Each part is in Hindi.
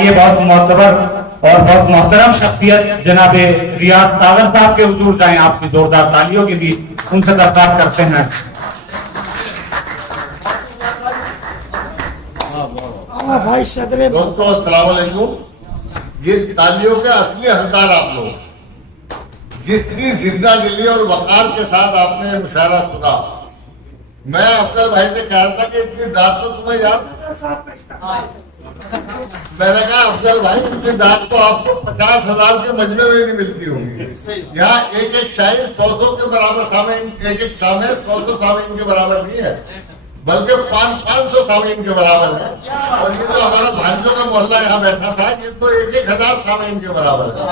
आइए बहुत मोहतबर और बहुत मोहतरम शख्सियत जनाब रियाज सागर साहब के हुजूर जाएं, आपकी जोरदार तालियों के बीच उनसे दरख्वास्त करते हैं। भाई सदर दोस्तों अस्सलाम वालेकुम। ये तालियों के असली हकदार आप लोग, जिसकी जिंदा दिली और वकार के साथ आपने मुशायरा सुना। मैं अफसर भाई से कह रहा था कि इतनी दाद तो तुम्हें याद, मैंने कहा अफसर भाई इतनी दाद तो आपको 50,000 के मजमे में नहीं मिलती होगी। यहाँ एक एक शायर 100 के बराबर सामीन, एक एक सामे 100 सामीन के बराबर नहीं है, बल्कि 500 सामीन के बराबर है। और ये जो हमारा भांजों का मोहल्ला यहाँ बैठा था, ये तो 1,000 सामीन के बराबर है।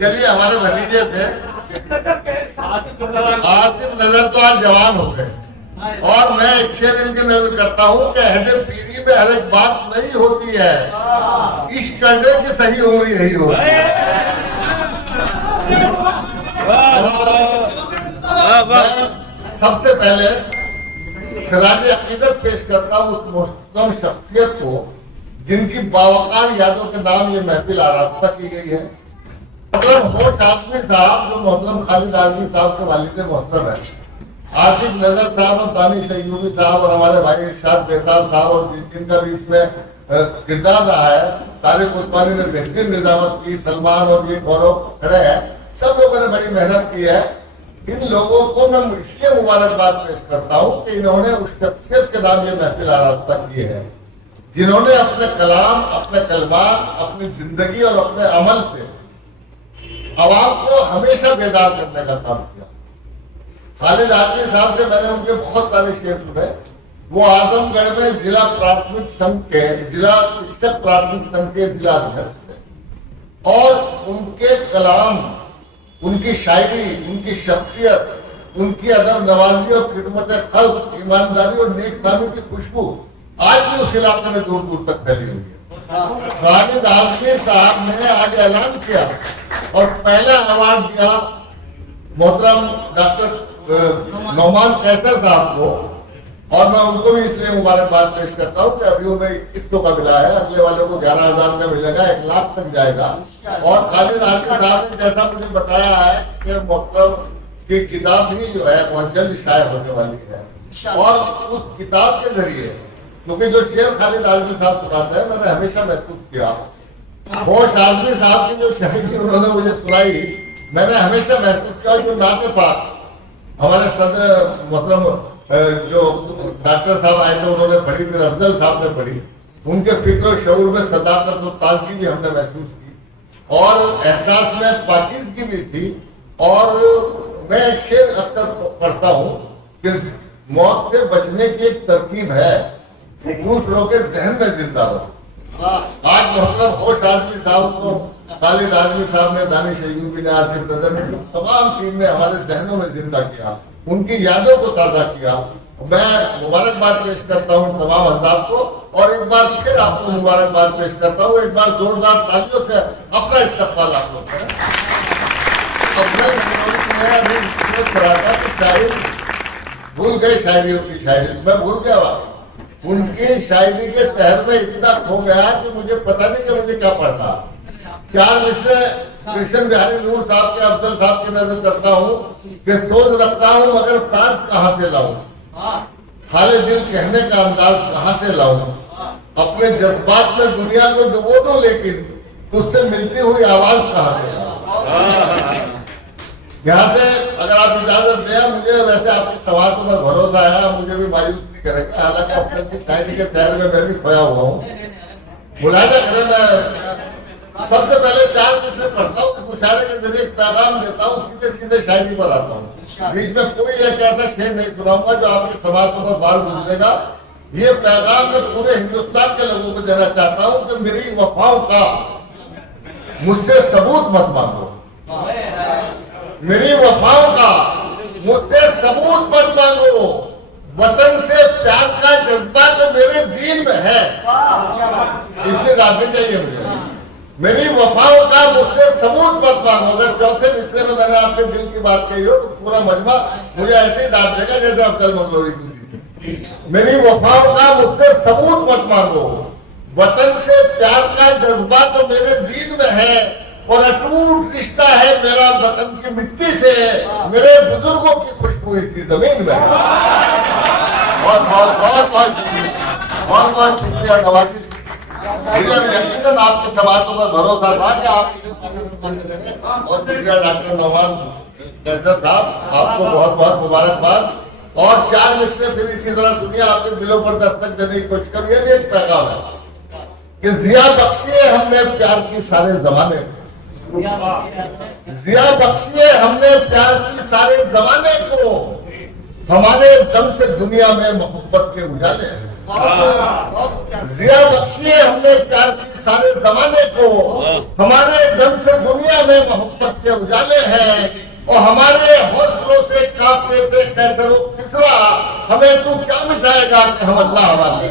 चलिए हमारे भतीजे थे, आसिफ नजर तो आज जवान हो गए। और मैं एक शेर इनके नजर करता हूँ कि अहद पीरी में हर एक बात नहीं होती है, इश्क करने की सही उम्र यही होती है। सबसे पहले खराज अकीदत पेश करता हूँ उस मोहतरम शख्सियत को जिनकी बावकार यादों के नाम ये महफिल आरास्ता की गई है। मोहतरम होश आजमी साहब, जो मोहतरम खालिद आजमी साहब के वालिद मोहतरम है, आसिफ नजर साहब और दानिश अय्यूबी साहब और हमारे भाई इरशाद बेताब साहब और जिनका भी इसमें किरदार रहा है, तारिक उस्मानी ने बेहतरीन निजामत की, सलमान और ये गौरव खड़े हैं, सब लोगों ने बड़ी मेहनत की है। इन लोगों को मैं इसलिए मुबारकबाद पेश करता हूँ कि इन्होंने उस शख्सियत के नाम ये महफिल आरास्ता की है जिन्होंने अपने कलाम, अपने कलमात, अपनी जिंदगी और अपने अमल से अवाम को हमेशा बेदार करने का काम किया। खालिद आजमी साहब से मैंने उनके बहुत सारे शेर सुने। वो आजमगढ़ में जिला प्राथमिक संघ के, जिला शिक्षक प्राथमिक संघ के जिला अध्यक्ष थे और उनके कलाम, उनकी शायरी, उनकी शख्सियत, उनकी अदब नवाजी और खिदमत खल्क, ईमानदारी और नेकनामी की खुशबू आज भी उस इलाके में दूर दूर तक फैली हुई है। खालिद आजमी साहब ने आज ऐलान किया और पहला अवार्ड दिया मोहतरम डॉक्टर नौमान कैसर साहब को, और मैं उनको भी इसलिए मुबारकबाद पेश करता हूँ कि अभी उन्हें 2100 का मिला है, अगले वाले को 11,000 का मिलेगा, 1 लाख तक जाएगा। और खालिद आजमी साहब ने जैसा मुझे बताया है कि मोहतरम की किताब भी जो है बहुत जल्द शाये होने वाली है। और उस किताब के जरिए, क्योंकि जो शेर खालिद आजमी साहब सुनाते हैं, मैंने हमेशा महसूस किया, होश आजमी साहब की जो शायरी उन्होंने मुझे सुनाई, मैंने हमेशा महसूस किया जो नाते पाक हमारे सदर मोहतरम जो डॉक्टर साहब आए थे उन्होंने पढ़ी, फिर अफजल साहब ने पढ़ी, उनके फिक्र और शऊर में सदाकत और ताजगी भी हमने महसूस की और एहसास में पाकीज़गी भी थी। और मैं एक शेर अक्सर पढ़ता हूँ कि मौत से बचने की एक तरकीब है, दूसरों के जहन में जिंदा रहो। आज मोहतरम होश आजमी साहब को खालिद आजमी साहब ने, दानिश अय्यूबी ने, आसिफ नजर ने, तमाम टीम ने हमारे जहनों में जिंदा किया, उनकी यादों को ताजा किया। मैं मुबारकबाद पेश करता हूँ तमाम हज़रात को और एक बार फिर आपको मुबारकबाद पेश करता हूँ। एक बार जोरदार तालियों से अपना इस्तकबाल आप लोग करें। शायरी भूल गए, शायरियों की शायरी मैं भूल गया, उनकी शायरी के शहर में इतना खो गया कि मुझे पता नहीं कि मुझे क्या पढ़ना। 4 मिसरे कृष्ण बिहारी नूर साहब के, अफजल साहब की नजर करता हूँ कि सोच रखता हूँ मगर सांस कहाँ से लाऊं, हाले दिल कहने का अंदाज कहाँ से लाऊं, अपने जज्बात में दुनिया को डुबो दो लेकिन तुझसे मिलती हुई आवाज कहाँ से लाऊं। यहाँ से अगर आप इजाजत दें, मुझे वैसे आपकी सवाल पर भरोसा है, मुझे भी मायूस नहीं करेगा, हालांकि अफजल की शायरी के शहर में मैं भी खोया हुआ हूँ। मुलाजा करें, मैं सबसे पहले 4 मिसरे पढ़ता हूँ, इस मुशायरे के जरिए एक पैगाम देता हूँ, सीधे सीधे शायरी पर आता हूँ। बीच में कोई एक ऐसा शेर नहीं सुनाऊंगा जो आपके समाज पर बार गुजरेगा। ये पैगाम मैं पूरे हिंदुस्तान के लोगों को देना चाहता हूँ कि मेरी वफाओं का मुझसे सबूत मत मांगो, मेरी वफाओं का मुझसे सबूत मत मांगो, वतन से प्यार का जज्बा तो मेरे दिल में है, इतनी रातें चाहिए मुझे। मेरी वफाओं का मुझसे सबूत मत मांगो। अगर चौथे मिसरे में मैंने आपके दिल की बात कही हो तो पूरा मजमा मुझे ऐसे ही दाद देगा जैसे अफजल मंगलोरी की थी। मेरी वफाओं का मुझसे सबूत मत मांगो, वतन से प्यार का जज्बा तो मेरे दिल में है और अटूट रिश्ता है मेरा वतन की मिट्टी से, मेरे बुजुर्गों की खुशबू इसी जमीन में है। बहुत बहुत बहुत बहुत बहुत बहुत शुक्रिया नवाजी। मुझे यकीनन आपकी समातों पर भरोसा था कि आप मुझे देंगे। और शुक्रिया डॉक्टर नौमान कैसर साहब, आपको बहुत बहुत मुबारकबाद। और 4 मिसरे फिर इसी तरह सुनिए, आपके दिलों पर दस्तक देने की कोशिश करिए। ये एक पैगाम है कि जिया बख्शिए हमने प्यार की सारे जमाने को, जिया बख्शिए हमने प्यार की सारे जमाने को, हमारे दम से दुनिया में मोहब्बत के उजाले हैं। जिया बख्शिए हमने प्यार की सारे जमाने को, हमारे दम से दुनिया में मोहब्बत के उजाले हैं। और हमारे हौसलों से कांपते थे कैसे लोग किसरा, हमें तू क्या मिटाएगा कि हम अल्लाह वाले।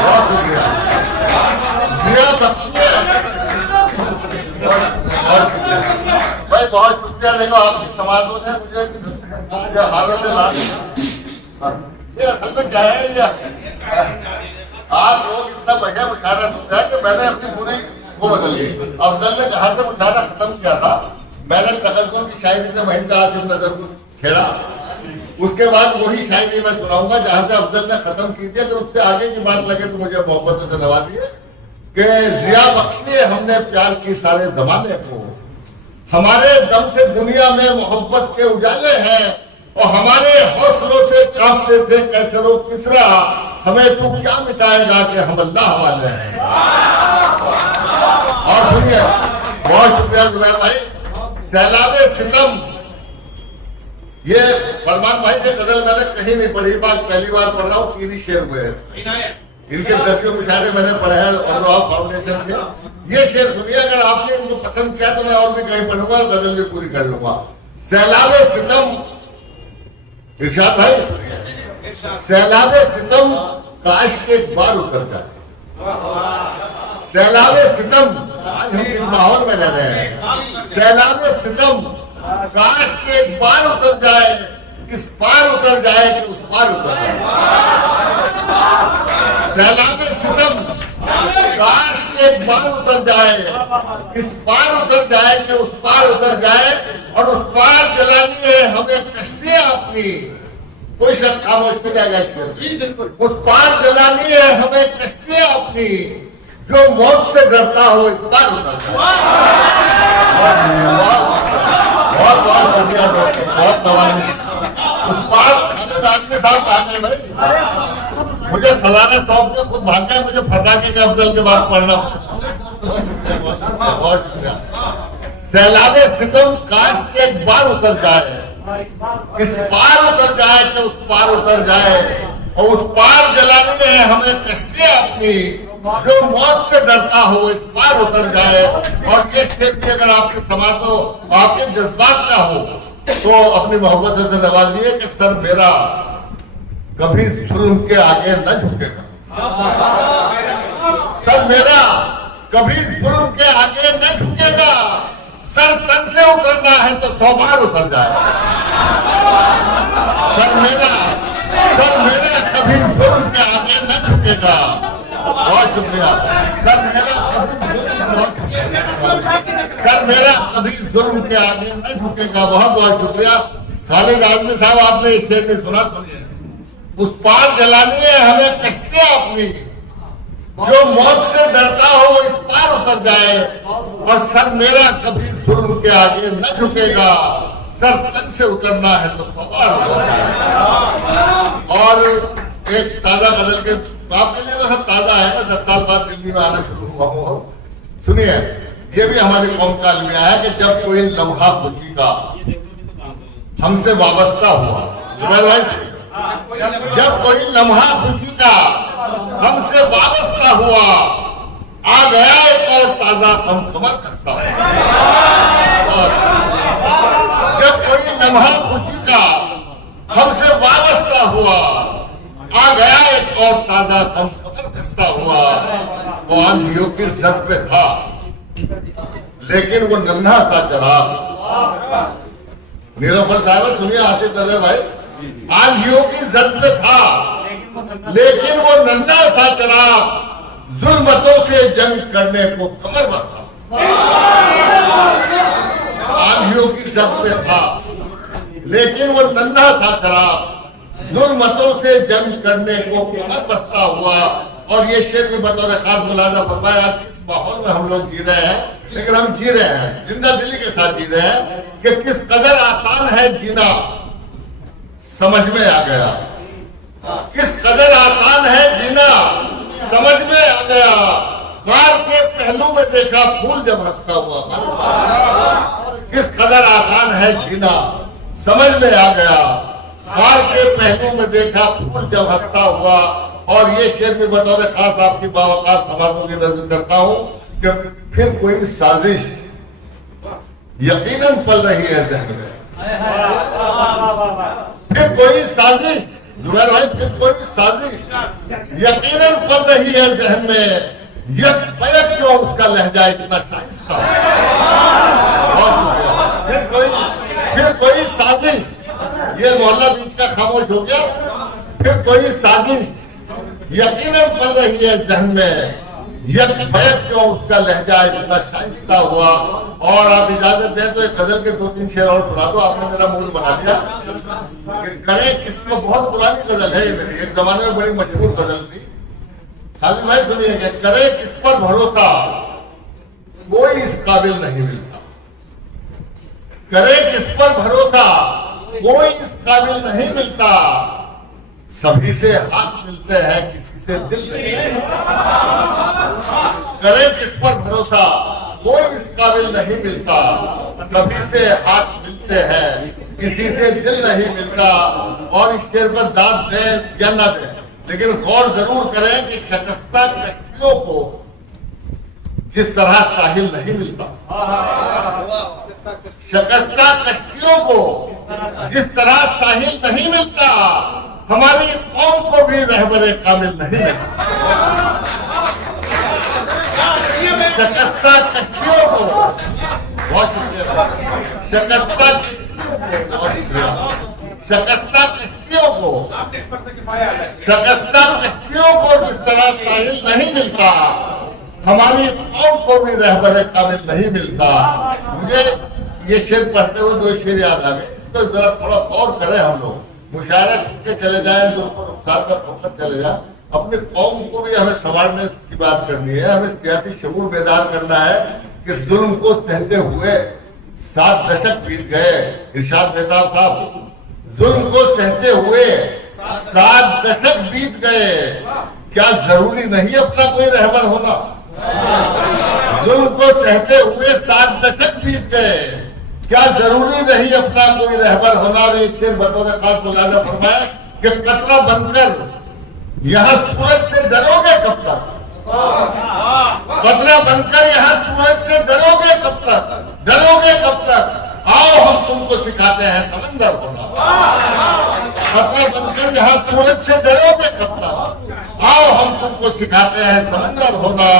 बहुत शुक्रिया। जिया बख्शिए भाई, बहुत शुक्रिया। देखो आपकी समाजों ने मुझे हालत से ला दिया। ये असल में क्या है, ये आप लोग इतना बढ़िया मुशायरा सुनते हैं कि मैंने अपनी पूरी वो बदल गई। अफजल ने जहां से मुशायरा खत्म किया था, मैंने तकल्लुम की शायरी से महिंद्र आसिफ नजर को छेड़ा। उसके बाद वही शायरी मैं सुनाऊंगा जहां से अफजल ने खत्म की थी। अगर उससे आगे की बात लगे तो मुझे मोहब्बत से नवाजी है कि जिया बख्शिए हमने प्यार की सारे जमाने को, हमारे दम से दुनिया में मोहब्बत के उजाले हैं। और हमारे हौसलों से कांपते थे कैसे लोग किसरा, हमें तू क्या मिटाएगा कि हम अल्लाह वाले हैं। और सुनिए, बहुत शुक्रिया जुबैर भाई। सैलाबे सितम, ये फरमान भाई ये गजल मैंने कहीं नहीं पढ़ी, बात पहली बार पढ़ रहा हूँ। 3 ही शेर हुए हैं इनके 10 मुशायरे मैंने पढ़े हैं और फाउंडेशन के। ये शेर सुनिए, अगर आपने इनको पसंद किया तो मैं और भी कहीं पढ़ूंगा और गजल भी पूरी कर लूंगा। सैलाबे सितम, इरशाद भाई सुनिए। सैलाबे सितम काश के एक बार उतर जाए, सैलाबे सितम, आज हम किस माहौल में रह रहे हैं। सैलाबे सितम काश के एक बार उतर जाए, इस पार उतर जाए कि उस पार उतर जाए। सैलाबे सितम काश के एक बार उतर जाए, इस पार उतर जाए कि उस पार उतर जाए। और उस पार जलानी है हमें कश्तियां अपनी, कोई शख्स खामोश में जाएगा इसके। उस पार जलानी है हमें कश्तियां अपनी, जो मौत से डरता हो इस पार उतर जाए। बहुत बहुत शुक्रिया दोस्तों, बहुत सवाल। उस पार आदमी साहब आ गए भाई, मुझे सलाना सौंप के खुद भाग गए, मुझे फंसा के अफजल के बाद पढ़ना। बहुत शुक्रिया। सैलाबे सितम काश के एक बार उतर जाए, इस पार उतर जाए कि उस पार उतर जाए। और उस पार जलानी है हमें कश्तियां अपनी, जो मौत से डरता हो इस पार उतर जाए। और ये शेर भी अगर आपके समाज हो, आपके जज्बात का हो, तो अपनी मोहब्बत से नवाजिए कि सर मेरा कभी जुल्म के आगे न झुकेगा, सर मेरा कभी जुल्म के आगे न झुकेगा। सर तन से उतरना है तो 100 बार उतर जाए। सर मेरा कभी जुल्म के आगे न झुकेगा। बहुत शुक्रिया। सर मेरा कभी जुल्म के आगे न झुकेगा। बहुत बहुत शुक्रिया। खालिद आजमी साहब, आपने इस शेर में सुना, सुनिए। उस पार जलानी है हमें कश्तियां अपनी, जो मौत से डरता हो वो इस पार उतर जाए। और सर मेरा कभी जुल्म के आगे न झुकेगा। सर तन से उतरना है तो सवाल उतर जाए। और एक ताजा गजल के आपके लिए तो सब ताजा है, मैं 10 साल बाद दिल्ली में आना शुरू हुआ हूँ। सुनिए, ये भी हमारी कौम का अलमिया है कि जब कोई लम्हा खुशी का हमसे वाबस्ता हुआ, जब कोई लम्हा खुशी का हमसे वाबस्ता हुआ, आ गया एक और ताजा कम कमर खस्ता हुआ। जब कोई लम्हा खुशी का हमसे वाबस्ता हुआ, आ गया एक और ताजा कम कमर खस्ता हुआ। वो आंधियों की जद पे था लेकिन वो नन्हा सा चराग। नीलोफर साहब सुनिए, आसिफ नजर भाई, आंधियों की जद में था, लेकिन वो नन्हा सा चिराग जुल्मतों से जंग करने को कमर बस्ता। आंधियों की जद में था, लेकिन वो नन्हा सा चिराग जुल्मतों से जंग करने को कमर बस्ता हुआ। और ये शेर भी बतौर खास मुलाजा फरमाया, आज इस माहौल में हम लोग जी रहे हैं, लेकिन हम जी रहे हैं जिंदा दिली के साथ जी रहे हैं कि किस कदर आसान है जीना समझ में आ गया। किस कदर आसान है जीना समझ में आ गया। खार के पहलू में देखा फूल जब हंसता हुआ। किस कदर आसान है जीना समझ में आ गया। खार के पहलू में देखा फूल जब हंसता हुआ। और ये शेर भी बतौर खास आपकी बावकार समाजों की नजर करता हूं कि फिर कोई साजिश यकीनन पल रही है जहन में। फिर कोई साजिश जुबैर भाई, फिर कोई साजिश यकीनन पल रही है जहन में। यक बैक क्यों उसका लहजा इतना साइंस का। फिर कोई साजिश, ये मोहल्ला बीच का खामोश हो गया। फिर कोई साजिश यकीनन पल रही है जहन में। यक बैक क्यों उसका लहजा इतना शाइस्ता हुआ। और आप इजाजत दें तो एक गजल के 2-3 शेर और सुना दो। आपने मेरा मूड बना दिया कि करें किसको। बहुत पुरानी गजल है ये मेरी, एक जमाने में बड़ी मशहूर गजल थी। साजिद भाई सुनिए कि करे किस पर भरोसा कोई इस काबिल नहीं मिलता। करे किस पर भरोसा कोई इस काबिल नहीं मिलता। सभी से हाथ मिलते हैं किसी से दिल नहीं। करे किस पर भरोसा कोई इस काबिल नहीं मिलता। सभी से हाथ मिलते हैं किसी से दिल नहीं मिलता। और इस शेर पर दाद दें या ना दें, लेकिन गौर जरूर करें कि शिकस्ता कश्तियों को जिस तरह साहिल नहीं मिलता। शिकस्ता कश्तियों को जिस तरह साहिल नहीं मिलता, हमारी कौम को भी रहबरे कामिल नहीं मिलता। शिकस्ता कश्तियों को, बहुत शुक्रिया। शिकस्ता कश्तियों को जिस तरह साहिल नहीं मिलता, हमारी कौम को भी रहबरे कामिल नहीं मिलता। मुझे ये शेर पढ़ते हुए 2 शेर याद आ गए। इस पर जरा थोड़ा गौर करें हम लोग, मुशायरा सुनते चले जाए, जो नुकसान का फोकस चले जाए। अपने कौम को भी हमें संभालने की बात करनी है। हमें सियासी शऊर बेदार करना है कि जुल्म को सहते हुए 7 दशक बीत गए। इरशाद बेताब साहब, जुल्म को सहते हुए 7 दशक बीत गए। क्या जरूरी नहीं अपना कोई रहबर होना। जुल्म को सहते हुए 7 दशक बीत गए। क्या जरूरी नहीं अपना कोई रहबर होना। और एक शेर बतौर खास मुलाजा फरमाया कि कतरा बनकर यहाँ सूरज से डरोगे कब तक। कतरा बनकर यहाँ सूरज से डरोगे कब तक। डरोगे कब तक। आओ हम तुमको सिखाते हैं समंदर होना। कतरा बनकर यहाँ सूरज से डरोगे कब तक। आओ हम तुमको सिखाते हैं समंदर होना।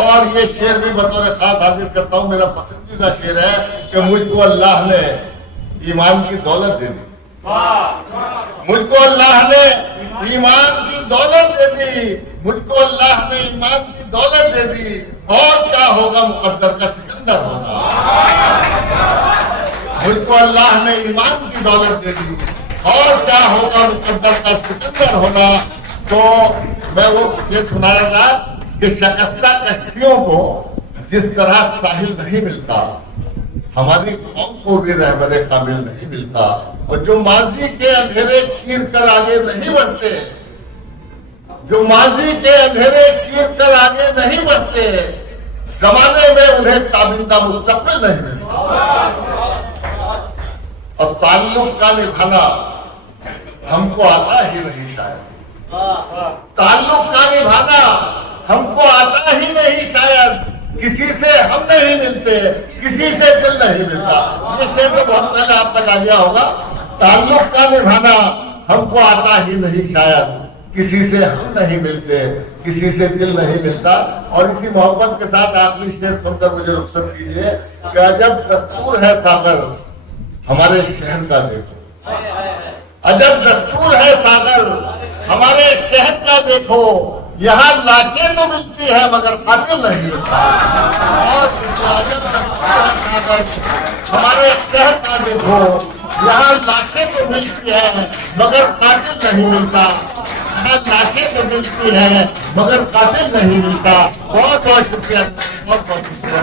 और ये शेर भी बतौर खास हाजिर करता हूँ, मेरा पसंदीदा शेर है कि मुझको अल्लाह ने ईमान की दौलत दे दी। मुझको अल्लाह ने ईमान की दौलत दे दी। मुझको अल्लाह ने ईमान की दौलत दे दी। और क्या होगा मुकद्दर का सिकंदर होना। मुझको अल्लाह ने ईमान की दौलत दे दी। और क्या होगा मुकद्दर का सिकंदर होना। तो मैं वो शेर सुना रहा था कि शिकस्ता कश्तियों को जिस तरह साहिल नहीं मिलता, हमारी कौम को भी रहबरे काबिल नहीं मिलता। और जो माजी के अंधेरे चीर कर आगे नहीं बढ़ते, जो माजी के अंधेरे चीर कर आगे नहीं बढ़ते, जमाने में उन्हें ताबिंदा मुस्तकबिल नहीं मिलता। और ताल्लुक का निभाना हमको आता ही नहीं शायद। ताल्लुक का निभाना हमको आता ही नहीं शायद। किसी से हम नहीं मिलते, किसी से दिल नहीं मिलता। ये शेर तो बहुत पहले आप तक आ गया होगा। ताल्लुक का निभाना हमको आता ही नहीं शायद। किसी से हम नहीं मिलते, किसी से दिल नहीं मिलता। और इसी मोहब्बत के साथ आखिरी शेर सुनकर मुझे रुखसत कीजिए कि अजब दस्तूर है सागर हमारे शहर का देखो। अजब दस्तूर है सागर, हमारे शहर का देखो, यहाँ लाशें तो मिलती है मगर कातिल नहीं मिलता। और अजब दस्तूर है सागर, हमारे शहर का देखो, यहाँ लाशें तो मिलती है मगर कातिल नहीं मिलता। यहाँ लाशें तो मिलती है मगर कातिल नहीं मिलता। बहुत बहुत शुक्रिया, बहुत बहुत शुक्रिया।